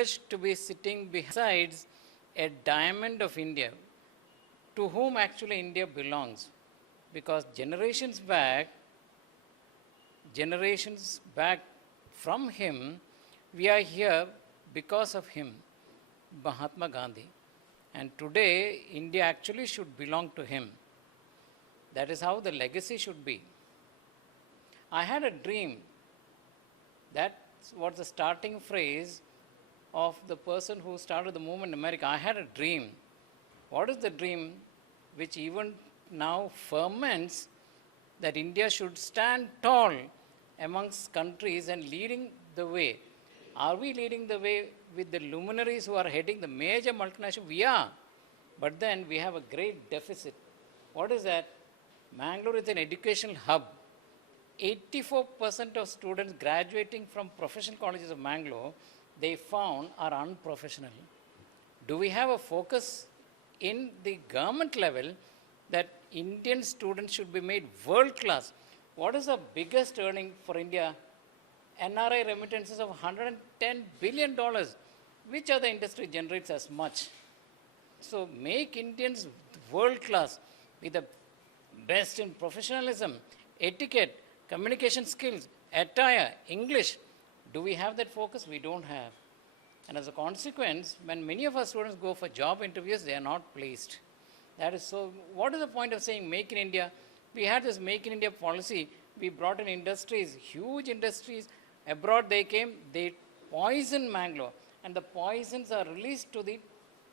privileged to be sitting beside a diamond of India, to whom actually India belongs. Because generations back from him, we are here because of him, Mahatma Gandhi. And today, India actually should belong to him. That is how the legacy should be. I had a dream. That was the starting phrase of the person who started the movement in America. I had a dream. What is the dream which even now ferments that India should stand tall amongst countries and leading the way? Are we leading the way with the luminaries who are heading the major multinational? We are. But then we have a great deficit. What is that? Mangalore is an educational hub. 84% of students graduating from professional colleges of Mangalore, they found, are unprofessional. Do we have a focus in the government level that Indian students should be made world class? What is the biggest earning for India? NRI remittances of $110 billion. Which other industry generates as much? So make Indians world class with the best in professionalism, etiquette, communication skills, attire, English. Do we have that focus? We don't have. And as a consequence, when many of our students go for job interviews, they are not placed. That is so. What is the point of saying Make in India? We had this Make in India policy. We brought in industries, huge industries. Abroad they came, they poisoned Mangalore. And the poisons are released to the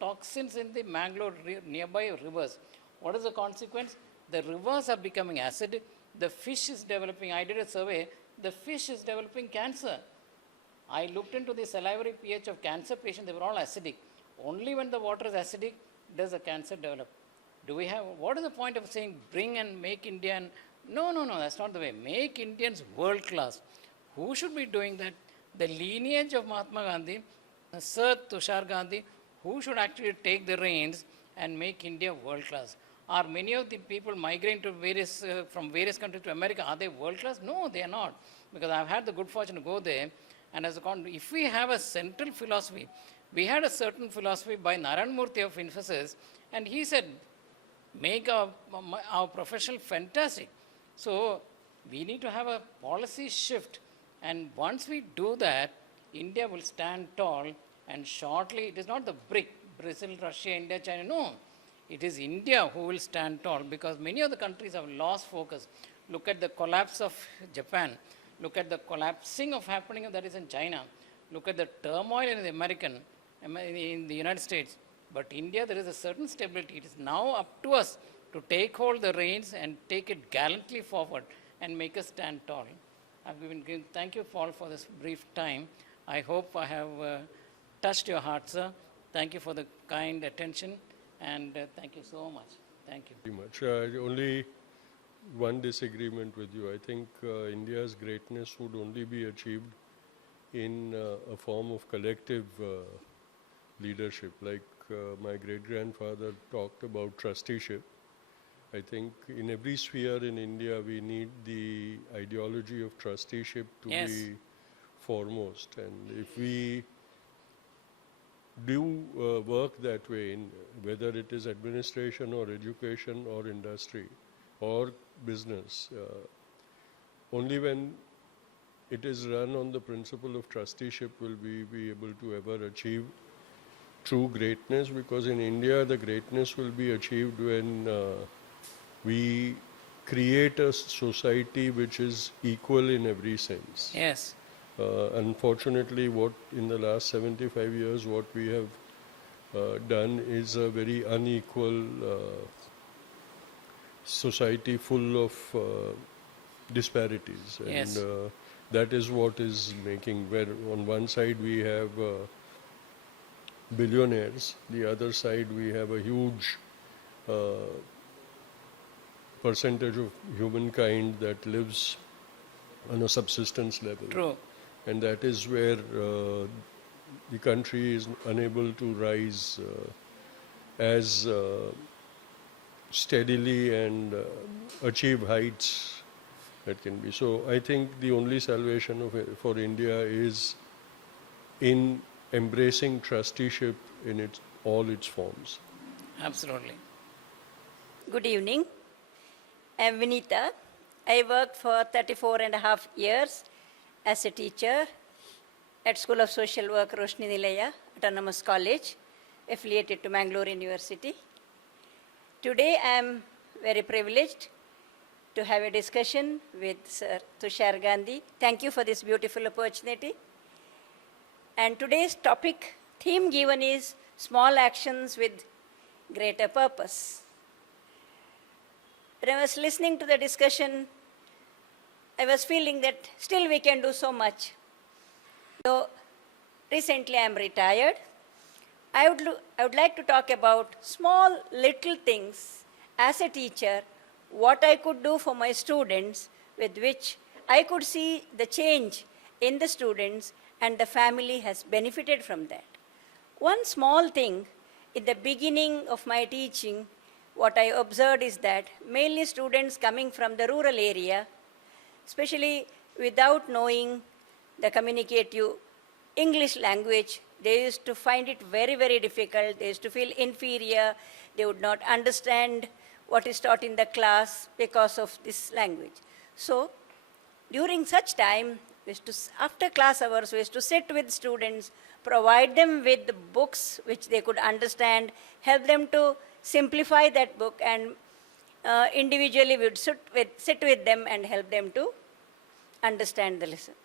toxins in the Mangalore nearby rivers. What is the consequence? The rivers are becoming acidic. The fish is developing. I did a survey. The fish is developing cancer. I looked into the salivary pH of cancer patients. They were all acidic. Only when the water is acidic does the cancer develop. Do we have, what is the point of saying bring and make India? And, no, that's not the way. Make Indians world class. Who should be doing that? The lineage of Mahatma Gandhi, Sir Tushar Gandhi, who should actually take the reins and make India world class? Are many of the people migrating to from various countries to America, are they world class? No, they are not. Because I've had the good fortune to go there. And if we have a central philosophy, we had a certain philosophy by Narayan Murthy of Infosys, and he said, make our profession fantastic. So we need to have a policy shift. And once we do that, India will stand tall, and shortly, it is not the BRIC, Brazil, Russia, India, China, no. It is India who will stand tall, because many of the countries have lost focus. Look at the collapse of Japan. Look at the collapsing of happening that is in China. Look at the turmoil in the United States. But India, there is a certain stability. It is now up to us to take hold the reins and take it gallantly forward and make us stand tall. Thank you, Paul, for this brief time. I hope I have touched your heart, sir. Thank you for the kind attention, and thank you so much. Thank you. Very much. Only one disagreement with you. I think India's greatness would only be achieved in a form of collective leadership. Like my great-grandfather talked about trusteeship. I think in every sphere in India, we need the ideology of trusteeship to be foremost. And if we do work that way, whether it is administration or education or industry or business, only when it is run on the principle of trusteeship will we be able to ever achieve true greatness, because in India the greatness will be achieved when we create a society which is equal in every sense. Yes. Unfortunately, what in the last 75 years, what we have done is a very unequal society full of disparities. Yes. And that is what is making, where on one side we have billionaires, the other side we have a huge percentage of humankind that lives on a subsistence level. True. And that is where the country is unable to rise as steadily and achieve heights that can be. So I think the only salvation for India is in embracing trusteeship in all its forms. Absolutely. Good evening. I'm Vineetha. I worked for 34 and a half years as a teacher at School of Social Work, Roshni Nilaya, Autonomous College, affiliated to Mangalore University. Today I'm very privileged to have a discussion with Sir Tushar Gandhi. Thank you for this beautiful opportunity. And today's theme given is small actions with greater purpose. When I was listening to the discussion, I was feeling that still we can do so much. So recently I am retired. I would like to talk about small little things as a teacher, what I could do for my students with which I could see the change in the students and the family has benefited from that. One small thing in the beginning of my teaching, what I observed is that mainly students coming from the rural area, especially without knowing the communicative English language, they used to find it very, very difficult. They used to feel inferior. They would not understand what is taught in the class because of this language. So during such time, after class hours, we used to sit with students, provide them with the books which they could understand, help them to simplify that book, and individually we would sit with them and help them to understand the lessons.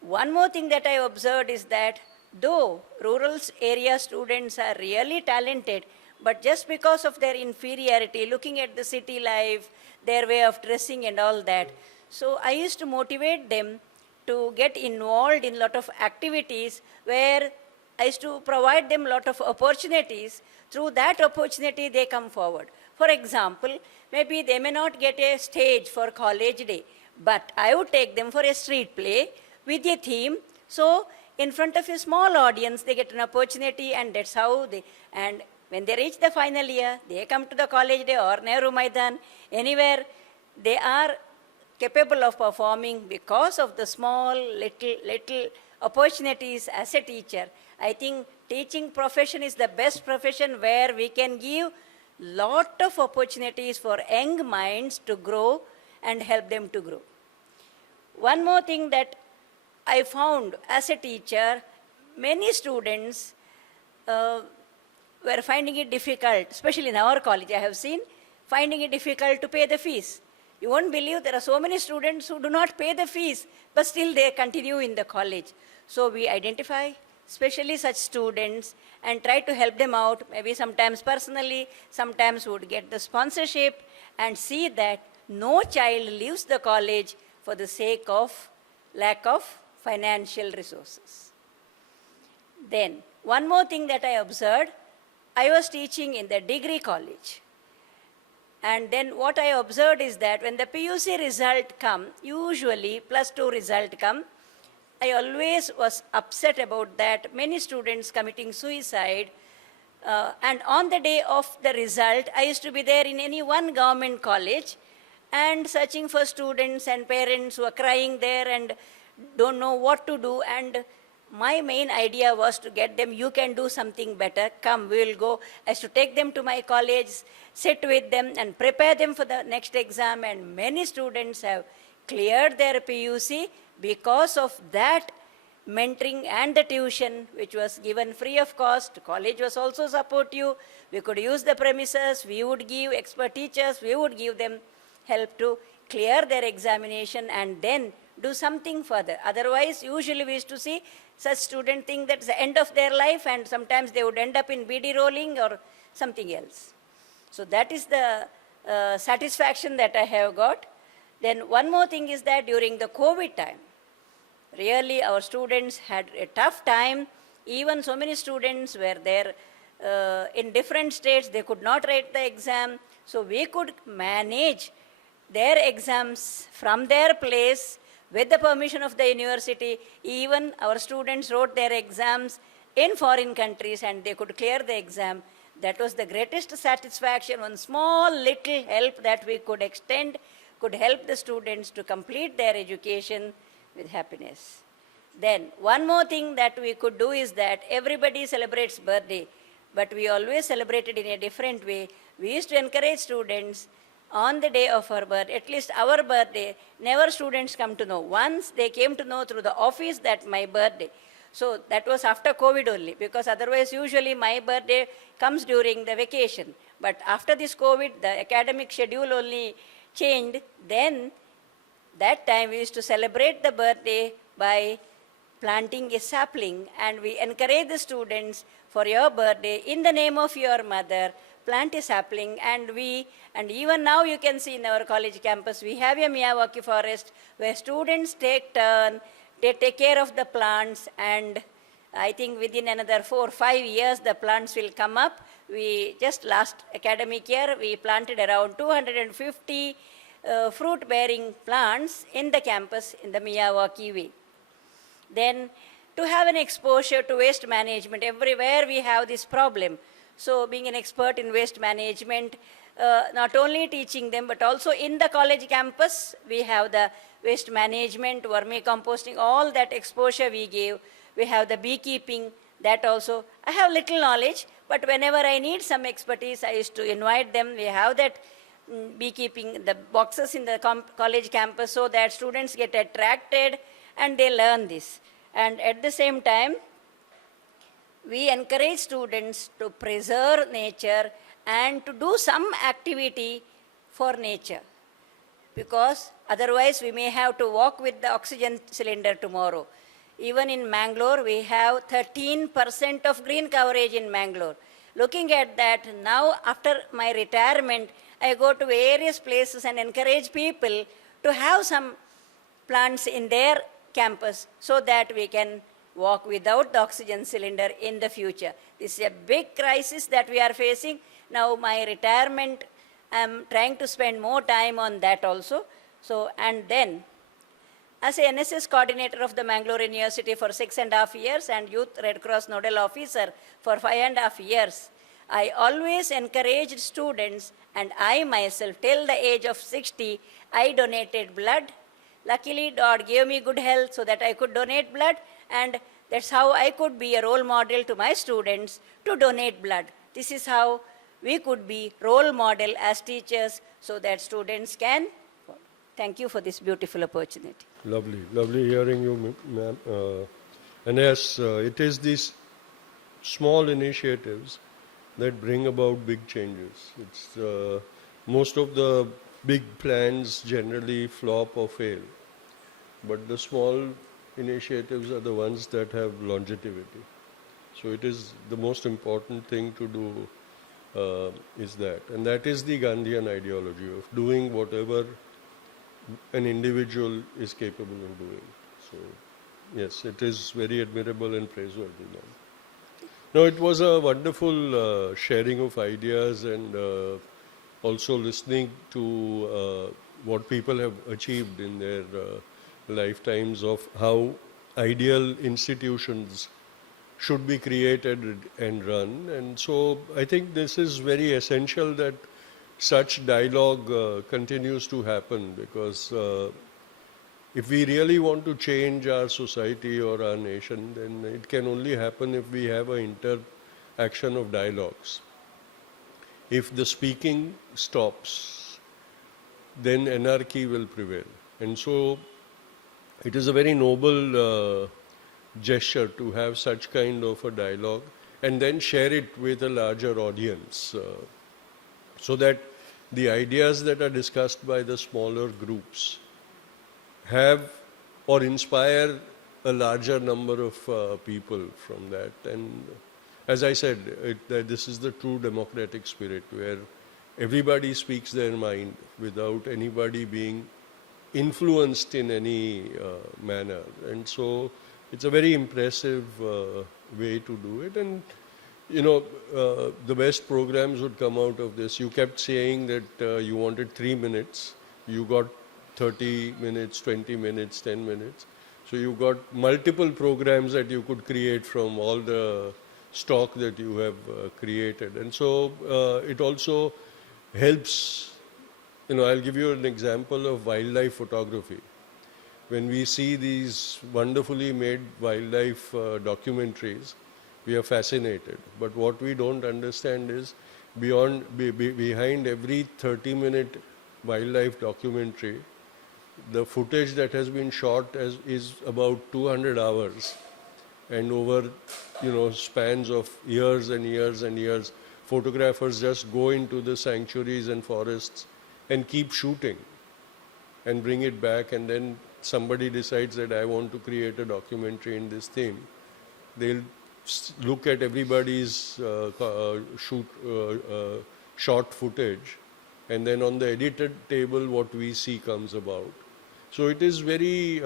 One more thing that I observed is that though rural area students are really talented, but just because of their inferiority, looking at the city life, their way of dressing and all that, so I used to motivate them to get involved in a lot of activities where I used to provide them a lot of opportunities. Through that opportunity, they come forward. For example, maybe they may not get a stage for college day, but I would take them for a street play with a theme. So in front of a small audience, they get an opportunity, and that's how and when they reach the final year, they come to the college day or Nehru Maidan, anywhere, they are capable of performing because of the small little opportunities as a teacher. I think teaching profession is the best profession where we can give lot of opportunities for young minds to grow and help them to grow. One more thing that I found as a teacher, many students were finding it difficult, especially in our college, I have seen, finding it difficult to pay the fees. You won't believe there are so many students who do not pay the fees, but still they continue in the college. So we identify especially such students and try to help them out, maybe sometimes personally, sometimes would get the sponsorship, and see that no child leaves the college for the sake of lack of financial resources. Then, one more thing that I observed, I was teaching in the degree college. And then what I observed is that when the PUC result come, usually +2 result come, I always was upset about that. Many students committing suicide. And on the day of the result, I used to be there in any one government college and searching for students and parents who are crying there and don't know what to do. And my main idea was to get them, you can do something better, come, we will go. I used to take them to my college, sit with them and prepare them for the next exam, and many students have cleared their PUC because of that mentoring and the tuition which was given free of cost. College was also supportive. We could use the premises, we would give expert teachers, we would give them help to clear their examination and then do something further. Otherwise, usually we used to see such students think that's the end of their life, and sometimes they would end up in BD rolling or something else. So that is the satisfaction that I have got. Then one more thing is that during the COVID time, really our students had a tough time. Even so many students were there in different states, they could not write the exam. So we could manage their exams from their place with the permission of the university. Even our students wrote their exams in foreign countries and they could clear the exam. That was the greatest satisfaction. One small little help that we could extend could help the students to complete their education with happiness. Then one more thing that we could do is that everybody celebrates birthday, but we always celebrated in a different way. We used to encourage students on the day of our birthday, at least our birthday, never students come to know. Once they came to know through the office that my birthday. So that was after COVID only, because otherwise usually my birthday comes during the vacation. But after this COVID, the academic schedule only changed. Then that time we used to celebrate the birthday by planting a sapling, and we encourage the students, for your birthday, in the name of your mother, plant a sapling. And even now you can see in our college campus, we have a Miyawaki forest where students take turn, they take care of the plants, and I think within another 4 or 5 years the plants will come up. We just last academic year, we planted around 250 fruit-bearing plants in the campus in the Miyawaki way. Then to have an exposure to waste management, everywhere we have this problem. So being an expert in waste management, not only teaching them, but also in the college campus, we have the waste management, vermicomposting, all that exposure we gave. We have the beekeeping, that also. I have little knowledge, but whenever I need some expertise, I used to invite them. We have that beekeeping, the boxes in the college campus, so that students get attracted and they learn this. And at the same time, we encourage students to preserve nature and to do some activity for nature, because otherwise we may have to walk with the oxygen cylinder tomorrow. Even in Mangalore, we have 13% of green coverage in Mangalore. Looking at that, now after my retirement, I go to various places and encourage people to have some plants in their campus so that we can walk without the oxygen cylinder in the future. This is a big crisis that we are facing. Now my retirement, I'm trying to spend more time on that also. So, and then as a NSS coordinator of the Mangalore University for 6.5 years and Youth Red Cross Nodal Officer for 5.5 years, I always encouraged students, and I myself, till the age of 60, I donated blood. Luckily, God gave me good health so that I could donate blood, and that's how I could be a role model to my students to donate blood. This is how we could be role model as teachers so that students can. Thank you for this beautiful opportunity. Lovely, lovely hearing you, ma'am. And yes, it is these small initiatives that bring about big changes. It's most of the big plans generally flop or fail, but the small initiatives are the ones that have longevity. So it is the most important thing to do is that, and that is the Gandhian ideology of doing whatever an individual is capable of doing. So yes, it is very admirable and praiseworthy. No, it was a wonderful sharing of ideas and also listening to what people have achieved in their lifetimes, of how ideal institutions should be created and run. And so I think this is very essential that such dialogue continues to happen, because if we really want to change our society or our nation, then it can only happen if we have an interaction of dialogues. If the speaking stops, then anarchy will prevail. And so it is a very noble gesture to have such kind of a dialogue and then share it with a larger audience, so that the ideas that are discussed by the smaller groups have or inspire a larger number of people from that. And as I said, that this is the true democratic spirit, where everybody speaks their mind without anybody being influenced in any manner. And so it's a very impressive way to do it. And you know, the best programs would come out of this. You kept saying that you wanted 3 minutes. You got 30 minutes, 20 minutes, 10 minutes. So you got multiple programs that you could create from all the stock that you have created. And so it also helps, you know, I'll give you an example of wildlife photography. when we see these wonderfully made wildlife documentaries, we are fascinated. But what we don't understand is behind every 30-minute wildlife documentary, the footage that has been shot is about 200 hours, and over spans of years and years and years, photographers just go into the sanctuaries and forests and keep shooting and bring it back, and then somebody decides that I want to create a documentary in this theme. They'll look at everybody's shot footage, and then on the edited table what we see comes about. So it is very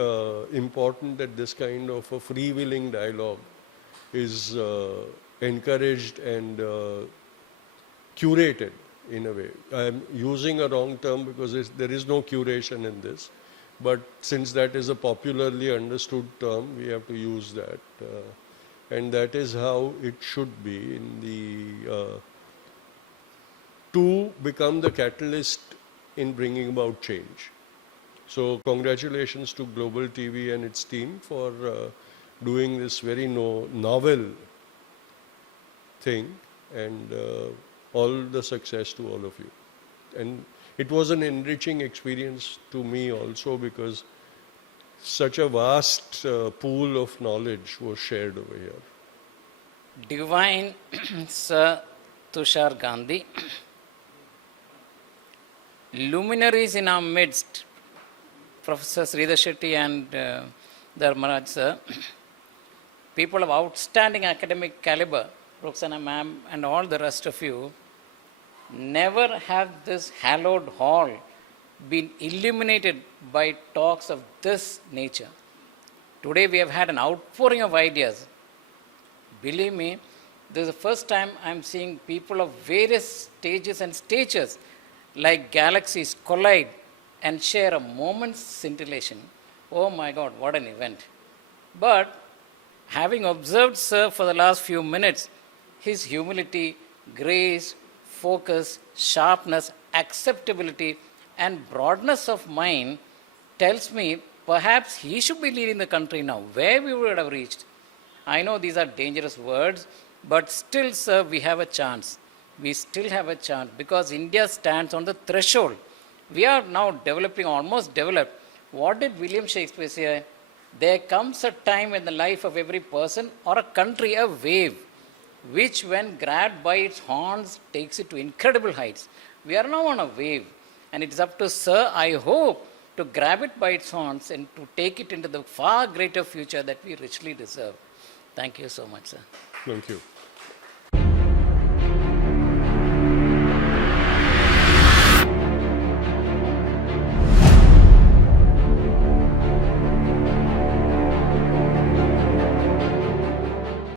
important that this kind of a free-willing dialogue is encouraged and curated in a way. I am using a wrong term because there is no curation in this, but since that is a popularly understood term, we have to use that. And that is how it should be in the to become the catalyst in bringing about change. So congratulations to Global TV and its team for doing this very novel thing, and all the success to all of you. And it was an enriching experience to me also, because such a vast pool of knowledge was shared over here. Divine Sir Tushar Gandhi, luminaries in our midst, Professor Sridhar Shetty and Dharmaraj sir, people of outstanding academic caliber, Roxana ma'am and all the rest of you, never have this hallowed hall been illuminated by talks of this nature. Today we have had an outpouring of ideas. Believe me, this is the first time I am seeing people of various stages and statures like galaxies collide and share a moment's scintillation. Oh my God, what an event. But having observed Sir for the last few minutes, his humility, grace, focus, sharpness, acceptability, and broadness of mind tells me perhaps he should be leading the country now, where we would have reached. I know these are dangerous words, but still, sir, we have a chance. We still have a chance because India stands on the threshold. We are now developing, almost developed. What did William Shakespeare say? There comes a time in the life of every person or a country, a wave, which when grabbed by its horns takes it to incredible heights. We are now on a wave, and it is up to Sir, I hope, to grab it by its horns and to take it into the far greater future that we richly deserve. Thank you so much, sir. Thank you.